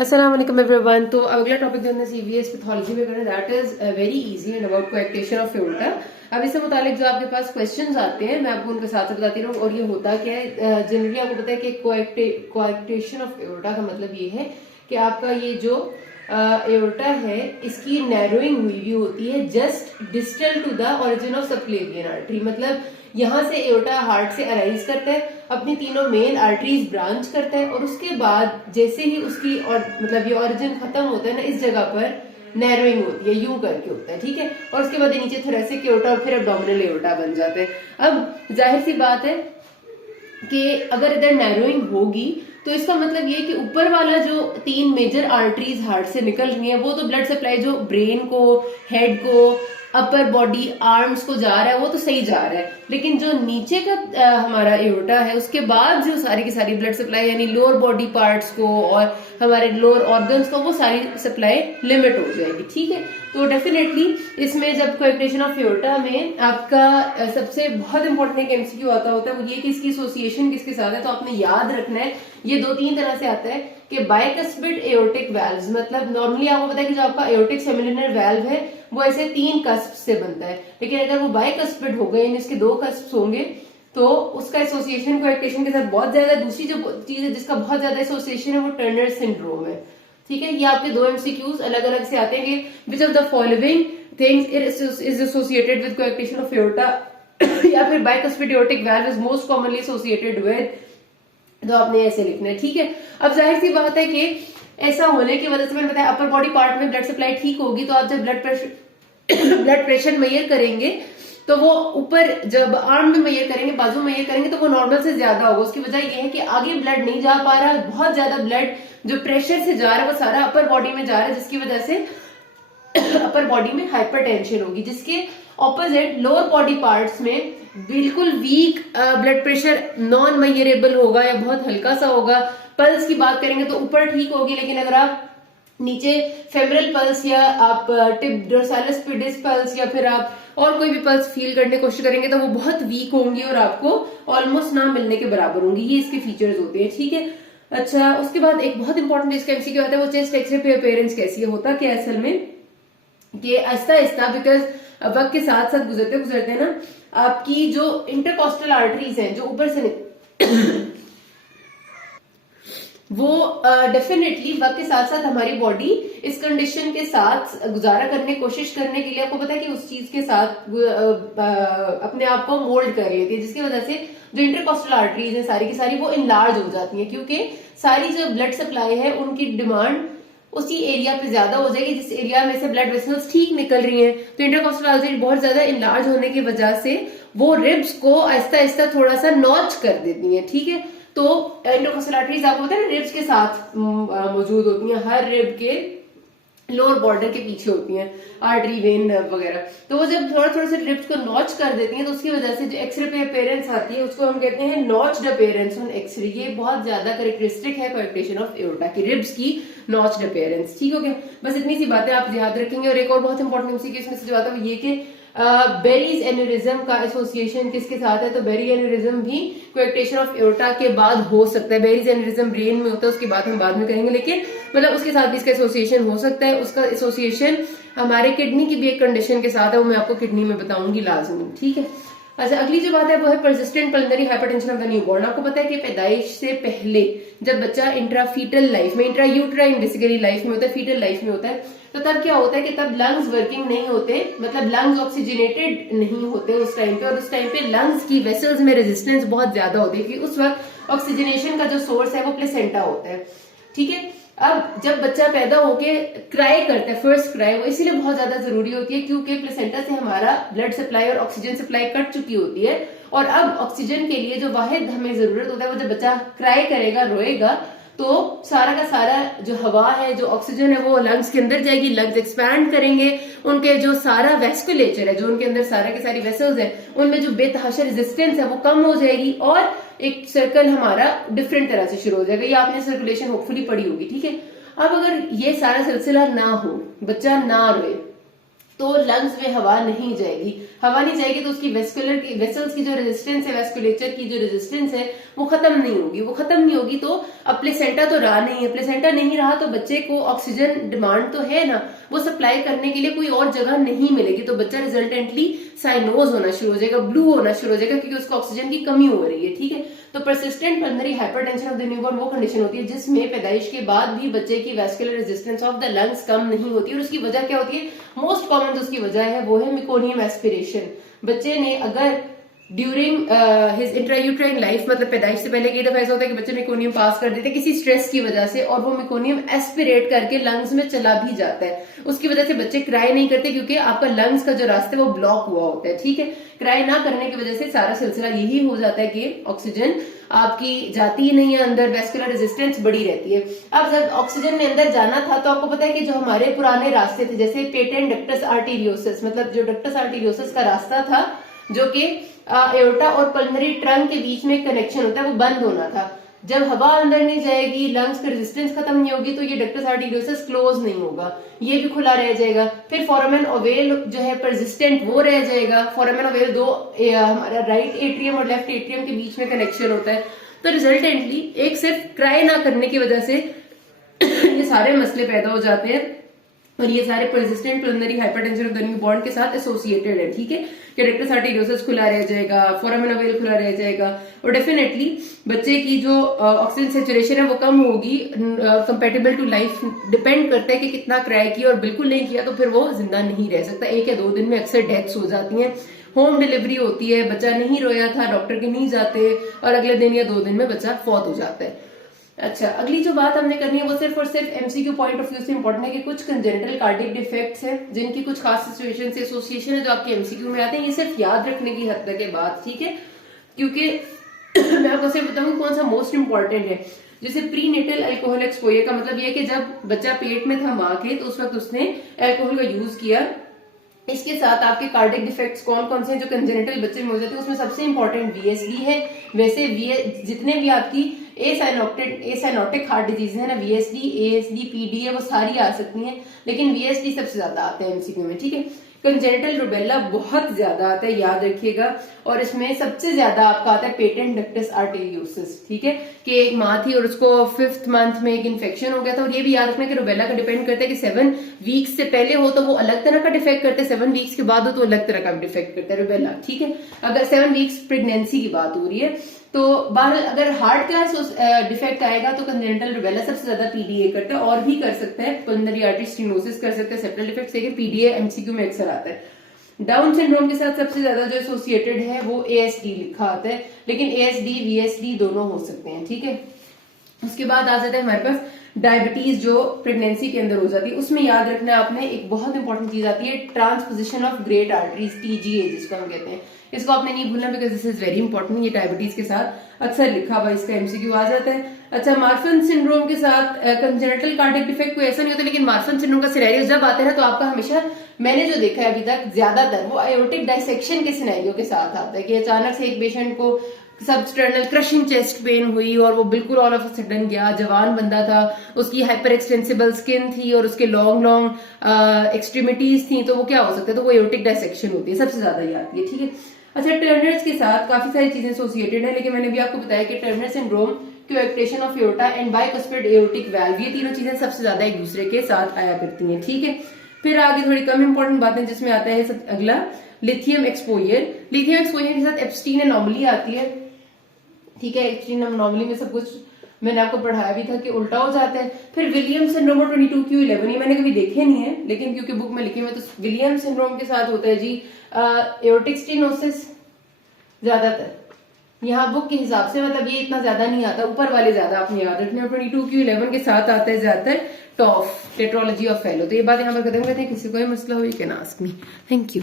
अस्सलाम वालेकुम एवरीवन। तो अगला टॉपिक जो हमने सीवीएस पैथोलॉजी में करना that is very easy and about coarctation of aorta. अब इससे मुतालिक जो आपके पास क्वेश्चंस आते हैं मैं आपको उनके साथ बताती रहूँ। और ये होता क्या है, जनरली आपको पता है कि कोएक्टेशन ऑफ एओर्टा का मतलब ये है कि आपका ये जो एओर्टा है इसकी नैरोइंग हुई भी होती है just distal to the origin of subclavian artery. मतलब यहाँ से एओर्टा हार्ट से अराइज करता है, अपनी तीनों मेन आर्टरीज ब्रांच करता है और उसके बाद जैसे ही उसकी और मतलब ये ओरिजिन खत्म होता है ना, इस जगह पर नैरोइंग होती है, यूं करके होता है, ठीक है। और उसके बाद नीचे थोरेसिक एओर्टा और फिर एब्डोमिनल एओर्टा बन जाते हैं। अब जाहिर सी बात है कि अगर इधर नैरोइंग होगी तो इसका मतलब ये कि ऊपर वाला जो तीन मेजर आर्टरीज हार्ट से निकल रही हैं वो तो ब्लड सप्लाई जो ब्रेन को, हेड को, अपर बॉडी, आर्म्स को जा रहा है वो तो सही जा रहा है, लेकिन जो नीचे का हमारा एओर्टा है उसके बाद जो सारी की सारी ब्लड सप्लाई यानी लोअर बॉडी पार्ट्स को और हमारे लोअर ऑर्गन्स को वो सारी सप्लाई लिमिट हो जाएगी, ठीक है। तो डेफिनेटली इसमें जब कोएक्टेशन ऑफ एओर्टा में आपका सबसे बहुत इंपॉर्टेंट एक एमसीक्यू आता होता है वो ये कि इसकी एसोसिएशन किसके साथ है। तो आपने याद रखना है ये दो तीन तरह से आता है कि बाइकस्पिड एओर्टिक वाल्व्स, मतलब नॉर्मली आपको पता है कि जो आपका एओर्टिक सेमिलिनर वाल्व है वो ऐसे तीन कस्प से बनता है, लेकिन अगर वो बाइकस्पिड हो गए यानी इसके दो कस्प होंगे तो उसका एसोसिएशन कोएक्टेशन के साथ बहुत ज्यादा। दूसरी जो चीज है जिसका बहुत ज्यादा एसोसिएशन है वो टर्नर सिंड्रोम है, ठीक है। ये आपके दो एमसीक्यूज अलग अलग से आते हैं कि which of the following things is associated with coarctation of aorta या फिर bicuspid aortic valve is most commonly associated with, तो आपने ऐसे लिखना है, ठीक है। अब जाहिर सी बात है कि ऐसा होने की वजह से मैंने बताया अपर बॉडी पार्ट में ब्लड सप्लाई ठीक होगी तो आप जब ब्लड प्रेशर मेजर करेंगे तो वो ऊपर जब आर्म में मेजर करेंगे, बाजू में मेजर करेंगे तो वो नॉर्मल से ज्यादा होगा। उसकी वजह यह है कि आगे ब्लड नहीं जा पा रहा, बहुत ज्यादा ब्लड जो प्रेशर से जा रहा है वो सारा अपर बॉडी में जा रहा है, जिसकी वजह से अपर बॉडी में हाइपरटेंशन होगी। जिसके ऑपोजिट लोअर बॉडी पार्ट्स में बिल्कुल weak blood pressure non measurable होगा या बहुत हल्का सा होगा। पल्स की बात करेंगे तो ऊपर ठीक होगी, लेकिन अगर आप नीचे फेमरल पल्स या आप टिप डोर्सालिस पेडिस पल्स या फिर आप और कोई भी पल्स फील करने की कोशिश करेंगे तो वो बहुत वीक होंगी और आपको ऑलमोस्ट ना मिलने के बराबर होंगी। ये इसके फीचर्स होते हैं, ठीक है। अच्छा, उसके बाद एक बहुत इंपॉर्टेंट इसका एमसीक्यू आता है वो चेस्ट एक्सरे पे अपीयरेंस कैसी है। होता क्या असल में कि आहिस्ता आहिस्ता बिकॉज वक्त के साथ साथ गुजरते गुजरते ना आपकी जो इंटरकॉस्टल आर्टरीज हैं जो ऊपर से वो डेफिनेटली वक्त के साथ साथ हमारी बॉडी इस कंडीशन के साथ गुजारा करने की कोशिश करने के लिए आपको पता है कि उस चीज के साथ अपने आप को मोल्ड कर लेती है, जिसकी वजह से जो इंटरकॉस्टल आर्टरीज है सारी की सारी वो इनलार्ज हो जाती हैं, क्योंकि सारी जो ब्लड सप्लाई है उनकी डिमांड उसी एरिया पे ज्यादा हो जाएगी जिस एरिया में से ब्लड वेसल्स ठीक निकल रही हैं। तो इंटरकॉस्टल आर्टरी बहुत ज्यादा इनलार्ज होने की वजह से वो रिब्स को आहिस्ता आहिस्ता थोड़ा सा नॉच कर देती हैं, ठीक है। तो इंटरकॉस्टल आर्टरीज आपको पता है रिब्स के साथ मौजूद होती हैं, हर रिब के लोअर बॉर्डर के पीछे होती हैं आर्टरी वेन वगैरह। तो वो जब थोड़ा थोड़ा से रिब्स को नॉच कर देती हैं तो उसकी वजह से जो एक्सरे पे अपीयरेंस आती है उसको हम कहते हैं नॉच्ड अपीयरेंस ऑन एक्सरे। ये बहुत ज्यादा कैरेक्टरिस्टिक है कोएक्टेशन ऑफ एओर्टा की, रिब्स की नॉच्ड अपीयरेंस, ठीक हो गया। बस इतनी सी बातें आप याद रखेंगे। और एक और बहुत इंपॉर्टेंट एमसीक्यू इसमें से जो आता है वो ये कि बेरीज एन्यूरिज्म का एसोसिएशन किसके साथ है। तो बेरी एन्यूरिज्म भी कोएक्टेशन ऑफ एओर्टा के बाद हो सकता है। बेरीज एन्यूरिज्म ब्रेन में होता है, उसकी बात हम बाद में करेंगे, लेकिन मतलब उसके साथ भी इसका एसोसिएशन हो सकता है। उसका एसोसिएशन हमारे किडनी की भी एक कंडीशन के साथ है, वो मैं आपको किडनी में बताऊंगी लाजमी, ठीक है। अच्छा, अगली जो बात है वो है persistent pulmonary hypertension of the newborn. आपको पता है कि पैदाइश से पहले जब बच्चा इंट्राफीटल लाइफ में, इंट्रा यूट्राइन बेसिकली लाइफ में होता है, फीटल लाइफ में होता है, तो तब क्या होता है कि तब लंग्स वर्किंग नहीं होते, मतलब लंग्स ऑक्सीजनेटेड नहीं होते उस टाइम पे। और उस टाइम पे लंग्स की वेसल्स में रेजिस्टेंस बहुत ज्यादा होती है क्योंकि उस वक्त ऑक्सीजनेशन का जो सोर्स है वो प्लेसेंटा होता है, ठीक है। अब जब बच्चा पैदा होके क्राई करता है, फर्स्ट क्राई, वो इसीलिए बहुत ज्यादा जरूरी होती है क्योंकि प्लेसेंटा से हमारा ब्लड सप्लाई और ऑक्सीजन सप्लाई कट चुकी होती है और अब ऑक्सीजन के लिए जो वाहिद हमें जरूरत होता है वो जब बच्चा क्राई करेगा, रोएगा, तो सारा का सारा जो हवा है, जो ऑक्सीजन है वो लंग्स के अंदर जाएगी, लंग्स एक्सपैंड करेंगे, उनके जो सारा वेस्कुलेचर है, जो उनके अंदर सारा के सारी वेसल्स है, उनमें जो बेतहाशा रेजिस्टेंस है वो कम हो जाएगी और एक सर्कल हमारा डिफरेंट तरह से शुरू हो जाएगा। ये आपने सर्कुलेशन होपफुली पढ़ी होगी, ठीक है। अब अगर ये सारा सिलसिला ना हो, बच्चा ना रोए, तो लंग्स में हवा नहीं जाएगी। हवा नहीं जाएगी तो उसकी वेसल्स की जो रेजिस्टेंस है, वेस्कुलेचर की जो रेजिस्टेंस है वो खत्म नहीं होगी। वो खत्म नहीं होगी तो अब प्लेसेंटा तो रहा नहीं है, प्लेसेंटा नहीं रहा तो बच्चे को ऑक्सीजन डिमांड तो है ना, वो सप्लाई करने के लिए कोई और जगह नहीं मिलेगी, तो बच्चा रिजल्टेंटली साइनोज होना शुरू हो जाएगा, ब्लू होना शुरू हो जाएगा, क्योंकि उसको ऑक्सीजन की कमी हो रही है। ठीक है, तो persistent pulmonary hypertension of the newborn वो कंडीशन होती है जिसमें पैदाइश के बाद भी बच्चे की vascular resistance of the lungs कम नहीं होती। और उसकी वजह क्या होती है? मोस्ट कॉमन जो उसकी वजह है वो है मेकोनियम एस्पिरेशन। बच्चे ने अगर ड्यूरिंग हिज इंट्रायूट्राइन लाइफ, मतलब पैदाइश से पहले कई दफा ऐसा होता है कि बच्चे मेकोनियम पास कर देते हैं किसी स्ट्रेस की वजह से, और वो मेकोनियम एस्पिरेट करके लंग्स में चला भी जाता है। उसकी वजह से बच्चे क्राई नहीं करते क्योंकि आपका लंग्स का जो रास्ता है वो ब्लॉक हुआ होता है। ठीक है, क्राई ना करने की वजह से सारा सिलसिला यही हो जाता है कि ऑक्सीजन आपकी जाती ही नहीं है अंदर, वेस्कुलर रेजिस्टेंस बड़ी रहती है। अब जब ऑक्सीजन ने अंदर जाना था तो आपको पता है कि जो हमारे पुराने रास्ते थे, जैसे पेटेंट डक्टस आर्टेरियोसिस, मतलब जो डक्टस आर्टेरियोसिस का रास्ता था जो कि एओर्टा और पल्मोनरी ट्रंक के बीच में कनेक्शन होता है, वो बंद होना था। जब हवा अंदर नहीं जाएगी, लंग्स की रेजिस्टेंस खत्म नहीं होगी, तो ये डक्टस आर्टेरियोसिस क्लोज नहीं होगा, ये भी खुला रह जाएगा। फिर फोरामेन ओवेल जो है परसिस्टेंट वो रह जाएगा। फोरामेन ओवेल दो हमारा राइट एट्रियम और लेफ्ट एट्रियम के बीच में कनेक्शन होता है। तो रिजल्टेंटली एक सिर्फ क्राई ना करने की वजह से ये सारे मसले पैदा हो जाते हैं, और ये सारे persistent pulmonary hypertension of the newborn के साथ एसोसिएटेड है। ठीक है, कि डक्टस आर्टेरियोसिस खुला रह जाएगा, फोरामेन ओवेल खुला रह जाएगा, और डेफिनेटली बच्चे की जो ऑक्सीजन सेचुरेशन है वो कम होगी। कंपेटेबल टू लाइफ डिपेंड करता है कि कितना क्राई किया, और बिल्कुल नहीं किया तो फिर वो जिंदा नहीं रह सकता। 1 या 2 दिन में अक्सर डेथ्स हो जाती हैं। होम डिलीवरी होती है, बच्चा नहीं रोया था, डॉक्टर के नहीं जाते, और अगले दिन या 2 दिन में बच्चा फौत हो जाता है। अच्छा, अगली जो बात हमने करनी है वो सिर्फ और सिर्फ एमसीक्यू पॉइंट ऑफ व्यू से इंपॉर्टेंट है कि कुछ कंजेनिटल कार्डियक डिफेक्ट्स हैं जिनकी कुछ खास सिचुएशन से एसोसिएशन है जो आपके एमसीक्यू में आते हैं। ये सिर्फ याद रखने की हद तक है बात, ठीक है, क्योंकि मैं आपको सिर्फ बताऊंगी कौन सा मोस्ट इंपॉर्टेंट है। जैसे प्री नेटल अल्कोहल एक्सपोजर का मतलब ये कि जब बच्चा पेट में था माँ के तो उस वक्त उसने अल्कोहल का यूज किया। इसके साथ आपके कार्डिक डिफेक्ट्स कौन कौन से हैं जो कंजेनिटल बच्चे में हो जाते हैं, उसमें सबसे इंपॉर्टेंट वीएसडी है। वैसे जितने भी आपकी एसाइनोटिक हार्ट डिजीज है ना, वीएसडी, एएसडी, पीडी है, वो सारी आ सकती हैं, लेकिन वीएसडी सबसे ज्यादा आते हैं एमसीक्यू में। ठीक है, कंजेनिटल रुबेला बहुत ज्यादा आता है, याद रखिएगा, और इसमें सबसे ज्यादा आपका आता है पेटेंट डक्टस आर्टेरियोसिस। ठीक है, कि एक माँ थी और उसको 5th मंथ में एक इन्फेक्शन हो गया था, और ये भी याद रखना कि रुबेला का डिपेंड करता है कि 7 वीक्स से पहले हो तो वो अलग तरह का डिफेक्ट करता है, 7 वीक्स के बाद हो तो अलग तरह का डिफेक्ट करता है रुबेला। ठीक है, अगर 7 वीक्स प्रेगनेंसी की बात हो रही है तो बहरहाल अगर हार्ट क्लास डिफेक्ट आएगा तो कंजेनिटल रुबेला सबसे ज्यादा पीडीए करता है, और भी कर सकता है, पल्मोनरी आर्टरी स्टेनोसिस कर सकता है, सेप्टल डिफेक्ट, लेकिन पीडीए एमसीक्यू में अक्सर आता है। डाउन सिंड्रोम के साथ सबसे ज्यादा जो एसोसिएटेड है वो एएसडी लिखा आता है, लेकिन एएसडी वीएसडी दोनों हो सकते हैं। ठीक है, उसके बाद आ जाता है हमारे पास डायबिटीज जो प्रेगनेंसी के अंदर हो जाती है। उसमें याद रखना आपने एक बहुत इंपॉर्टेंट चीज आती है transposition of great arteries, TGA जिसको हम कहते हैं, इसको आपने नहीं भूलना because this is very important. ये डायबिटीज के साथ अक्सर लिखा हुआ इसका एमसीक्यू आ जाता है। अच्छा, मार्फन सिंड्रोम के साथ कंजेनिटल कार्डियक डिफेक्ट कोई ऐसा नहीं होता, लेकिन मार्फन सिंड्रोम का सिनेरियो जब आता है ना तो आपका हमेशा, मैंने जो देखा है अभी तक ज्यादातर, वो आयोटिक डायसेक्शन के सिनेरियो के साथ आता है कि अचानक से एक पेशेंट को सबस्टर्नल क्रशिंग चेस्ट पेन हुई और वो बिल्कुल ऑल ऑफ अ सडन गया, जवान बंदा था, उसकी हाइपर एक्सटेंसिबल स्किन थी और उसके लॉन्ग लॉन्ग एक्सट्रीमिटीज थी, तो वो क्या हो सकता है, तो वो एओर्टिक डायसेक्शन होती है, सबसे ज्यादा ये आती है। ठीक है, अच्छा, टर्नर्स के साथ काफी सारी चीजें एसोसिएटेड है, लेकिन मैंने भी आपको बताया कि Turner syndrome, coarctation of aorta and bicuspid aortic valve, ये तीनों चीजें सबसे ज्यादा एक दूसरे के साथ आया करती हैं। ठीक है, फिर आगे थोड़ी कम इंपॉर्टेंट बातें जिसमें आता है अगला लिथियम एक्सपोजर। लिथियम एक्सपोजर के साथ एप्स्टीन एनोमली आती है। ठीक है, एप्स्टीन एनोमली में सब कुछ मैंने आपको पढ़ाया भी था कि उल्टा हो जाता है। फिर विलियम सिंड्रोम और 22q11, ये मैंने कभी देखे नहीं है, लेकिन क्योंकि बुक में लिखे हुए, तो विलियम सिंड्रोम के साथ होता है जी एओर्टिक स्टेनोसिस ज्यादातर, यहाँ बुक के हिसाब से, मतलब ये इतना ज्यादा नहीं आता, ऊपर वाले ज्यादा आपने याद रखने। और 22q11 के साथ आता है ज्यादातर टॉफ टेट्रोलॉजी ऑफ फेलो। तो ये बात यहाँ पर खत्म करते हैं, किसी को मसला हो you can ask me. Thank you.